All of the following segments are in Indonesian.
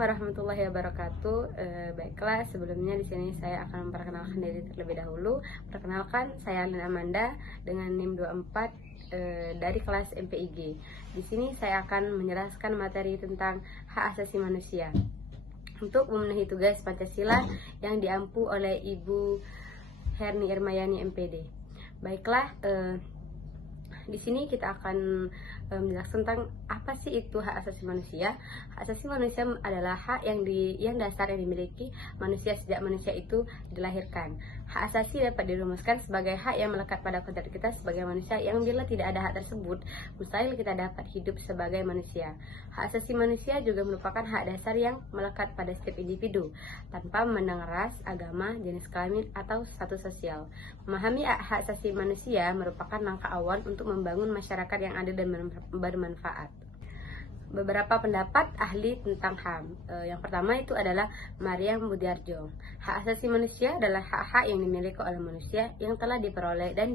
warahmatullahi wabarakatuh. Baiklah, sebelumnya di sini saya akan memperkenalkan diri terlebih dahulu. Perkenalkan, saya Lina Amanda dengan NIM 24 dari kelas MPIG. Di sini saya akan menjelaskan materi tentang hak asasi manusia untuk memenuhi tugas Pancasila yang diampu oleh Ibu Herni Irmayani MPD. Baiklah, di sini kita akan menjelaskan tentang apa sih itu hak asasi manusia. Hak asasi manusia adalah hak yang dasar yang dimiliki manusia sejak manusia itu dilahirkan. Hak asasi dapat dirumuskan sebagai hak yang melekat pada kodrat kita sebagai manusia, yang bila tidak ada hak tersebut, mustahil kita dapat hidup sebagai manusia. Hak asasi manusia juga merupakan hak dasar yang melekat pada setiap individu, tanpa memandang ras, agama, jenis kelamin, atau status sosial. Memahami hak asasi manusia merupakan langkah awal untuk membangun masyarakat yang adil dan bermanfaat. Beberapa pendapat ahli tentang HAM. Yang pertama itu adalah Maria Budiarjo. Hak asasi manusia adalah hak-hak yang dimiliki oleh manusia yang telah diperoleh dan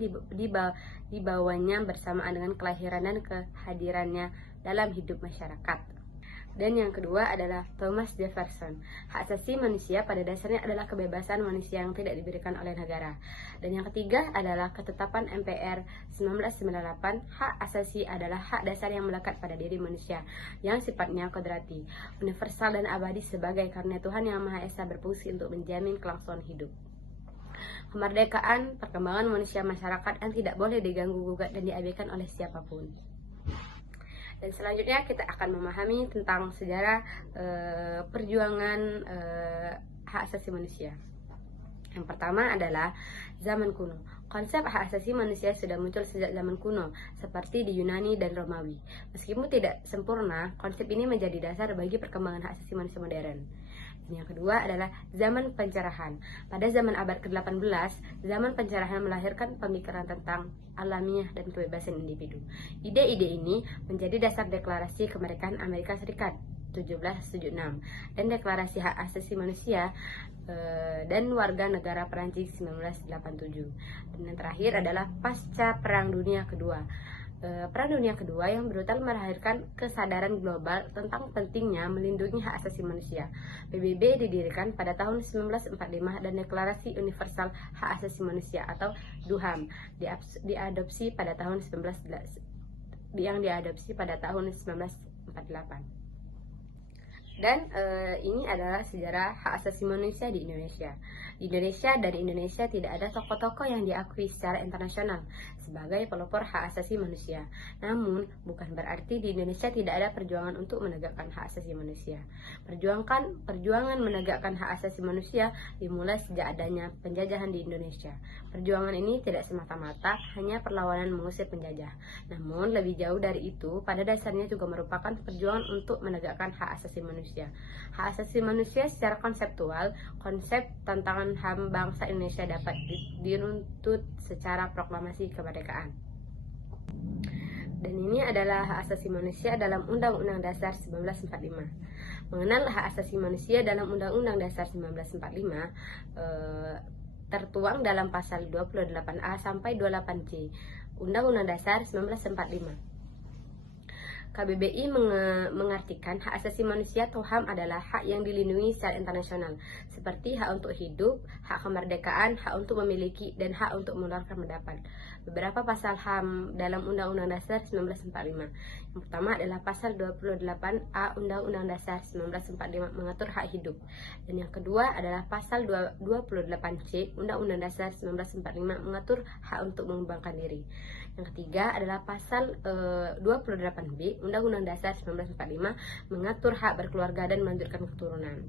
dibawanya bersamaan dengan kelahiran dan kehadirannya dalam hidup masyarakat. Dan yang kedua adalah Thomas Jefferson. Hak asasi manusia pada dasarnya adalah kebebasan manusia yang tidak diberikan oleh negara. Dan yang ketiga adalah ketetapan MPR 1998. Hak asasi adalah hak dasar yang melekat pada diri manusia, yang sifatnya kodrati, universal dan abadi sebagai karunia Tuhan yang Maha Esa berfungsi untuk menjamin kelangsungan hidup. Kemerdekaan, perkembangan manusia masyarakat yang tidak boleh diganggu-gugat dan diabaikan oleh siapapun. Dan selanjutnya kita akan memahami tentang sejarah perjuangan hak asasi manusia. Yang pertama adalah zaman kuno. Konsep hak asasi manusia sudah muncul sejak zaman kuno, seperti di Yunani dan Romawi. Meskipun tidak sempurna, konsep ini menjadi dasar bagi perkembangan hak asasi manusia modern. Yang kedua adalah zaman pencerahan. Pada zaman abad ke-18, zaman pencerahan melahirkan pemikiran tentang alamiah dan kebebasan individu. Ide-ide ini menjadi dasar deklarasi kemerdekaan Amerika Serikat 1776 dan deklarasi hak asasi manusia dan warga negara Perancis 1987. Dan yang terakhir adalah pasca Perang Dunia Kedua. Perang Dunia Kedua yang brutal melahirkan kesadaran global tentang pentingnya melindungi hak asasi manusia. PBB didirikan pada tahun 1945 dan Deklarasi Universal Hak Asasi Manusia atau DUHAM diadopsi pada tahun 1948. Dan ini adalah sejarah hak asasi manusia di Indonesia. Dari Indonesia tidak ada tokoh-tokoh yang diakui secara internasional sebagai pelopor hak asasi manusia. Namun, bukan berarti di Indonesia tidak ada perjuangan untuk menegakkan hak asasi manusia. Perjuangan menegakkan hak asasi manusia dimulai sejak adanya penjajahan di Indonesia. Perjuangan ini tidak semata-mata hanya perlawanan mengusir penjajah. Namun, lebih jauh dari itu, pada dasarnya juga merupakan perjuangan untuk menegakkan hak asasi manusia. Hak asasi manusia secara konseptual, konsep tantangan HAM bangsa Indonesia dapat diruntut secara proklamasi kemerdekaan. Dan ini adalah hak asasi manusia dalam Undang-Undang Dasar 1945. Mengenal hak asasi manusia dalam Undang-Undang Dasar 1945 tertuang dalam pasal 28A sampai 28C Undang-Undang Dasar 1945. KBBI mengartikan hak asasi manusia atau HAM adalah hak yang dilindungi secara internasional, seperti hak untuk hidup, hak kemerdekaan, hak untuk memiliki, dan hak untuk mengeluarkan pendapat. Beberapa pasal HAM dalam Undang-Undang Dasar 1945. Yang pertama adalah pasal 28A Undang-Undang Dasar 1945 mengatur hak hidup. Dan yang kedua adalah pasal 28C Undang-Undang Dasar 1945 mengatur hak untuk mengembangkan diri. Yang ketiga adalah pasal 28B Undang-Undang Dasar 1945 mengatur hak berkeluarga dan melanjutkan keturunan.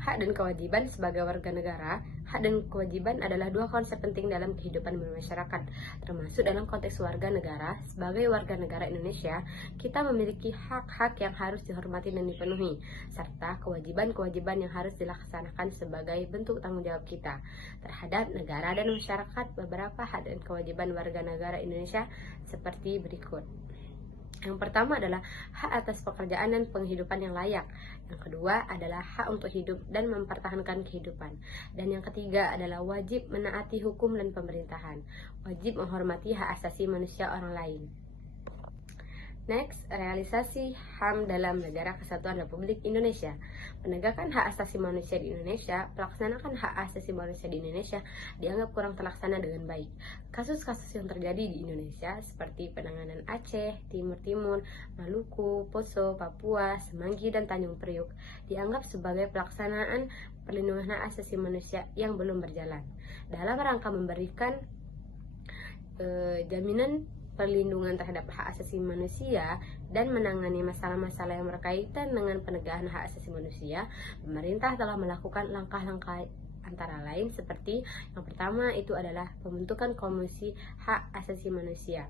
Hak dan kewajiban sebagai warga negara. Hak dan kewajiban adalah dua konsep penting dalam kehidupan bermasyarakat, termasuk dalam konteks warga negara. Sebagai warga negara Indonesia, kita memiliki hak-hak yang harus dihormati dan dipenuhi, serta kewajiban-kewajiban yang harus dilaksanakan sebagai bentuk tanggung jawab kita terhadap negara dan masyarakat. Beberapa hak dan kewajiban warga negara Indonesia seperti berikut. Yang pertama adalah hak atas pekerjaan dan penghidupan yang layak. Yang kedua adalah hak untuk hidup dan mempertahankan kehidupan. Dan yang ketiga adalah wajib menaati hukum dan pemerintahan. Wajib menghormati hak asasi manusia orang lain. Next, realisasi HAM dalam Negara Kesatuan Republik Indonesia. Penegakan hak asasi manusia di Indonesia, pelaksanakan hak asasi manusia di Indonesia dianggap kurang terlaksana dengan baik. Kasus-kasus yang terjadi di Indonesia seperti penanganan Aceh, Timur Timur, Maluku, Poso, Papua, Semanggi, dan Tanjung Priuk dianggap sebagai pelaksanaan perlindungan hak asasi manusia yang belum berjalan. Dalam rangka memberikan jaminan perlindungan terhadap hak asasi manusia dan menangani masalah-masalah yang berkaitan dengan penegakan hak asasi manusia, pemerintah telah melakukan langkah-langkah antara lain seperti yang pertama itu adalah pembentukan Komisi Hak Asasi Manusia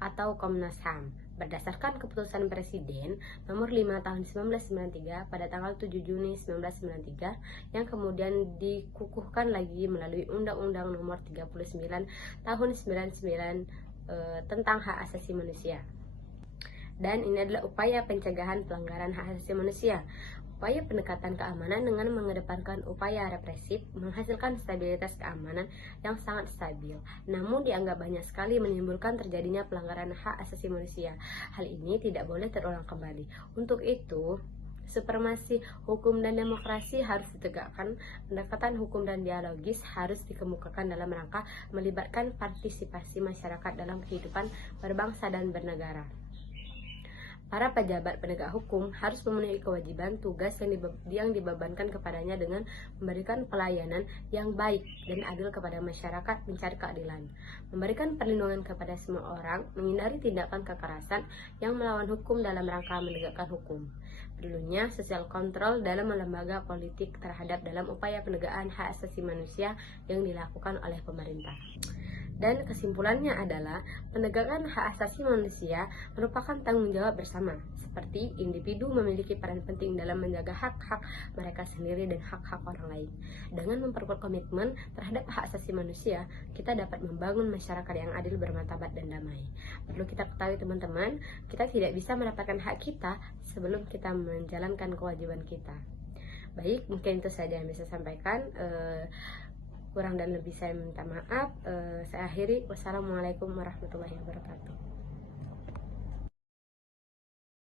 atau Komnas HAM berdasarkan keputusan Presiden nomor 5 tahun 1993 pada tanggal 7 Juni 1993 yang kemudian dikukuhkan lagi melalui Undang-Undang nomor 39 tahun 99 tentang hak asasi manusia. Dan ini adalah upaya pencegahan pelanggaran hak asasi manusia. Upaya pendekatan keamanan dengan mengedepankan upaya represif menghasilkan stabilitas keamanan yang sangat stabil, namun dianggap banyak sekali menimbulkan terjadinya pelanggaran hak asasi manusia. Hal ini tidak boleh terulang kembali. Untuk itu, supremasi hukum dan demokrasi harus ditegakkan, pendekatan hukum dan dialogis harus dikemukakan dalam rangka melibatkan partisipasi masyarakat dalam kehidupan berbangsa dan bernegara. Para pejabat penegak hukum harus memenuhi kewajiban tugas yang dibebankan kepadanya dengan memberikan pelayanan yang baik dan adil kepada masyarakat mencari keadilan, memberikan perlindungan kepada semua orang, menghindari tindakan kekerasan yang melawan hukum dalam rangka menegakkan hukum. Perlunya sosial kontrol dalam lembaga politik terhadap dalam upaya penegakan hak asasi manusia yang dilakukan oleh pemerintah. Dan kesimpulannya adalah penegakan hak asasi manusia merupakan tanggung jawab bersama, seperti individu memiliki peran penting dalam menjaga hak-hak mereka sendiri dan hak-hak orang lain. Dengan memperkuat komitmen terhadap hak asasi manusia, kita dapat membangun masyarakat yang adil, bermartabat, dan damai. Perlu kita ketahui teman-teman, kita tidak bisa mendapatkan hak kita sebelum kita menjalankan kewajiban kita. Baik, mungkin itu saja yang bisa saya sampaikan. Kurang dan lebih saya minta maaf. Saya akhiri. Wassalamualaikum warahmatullahi wabarakatuh.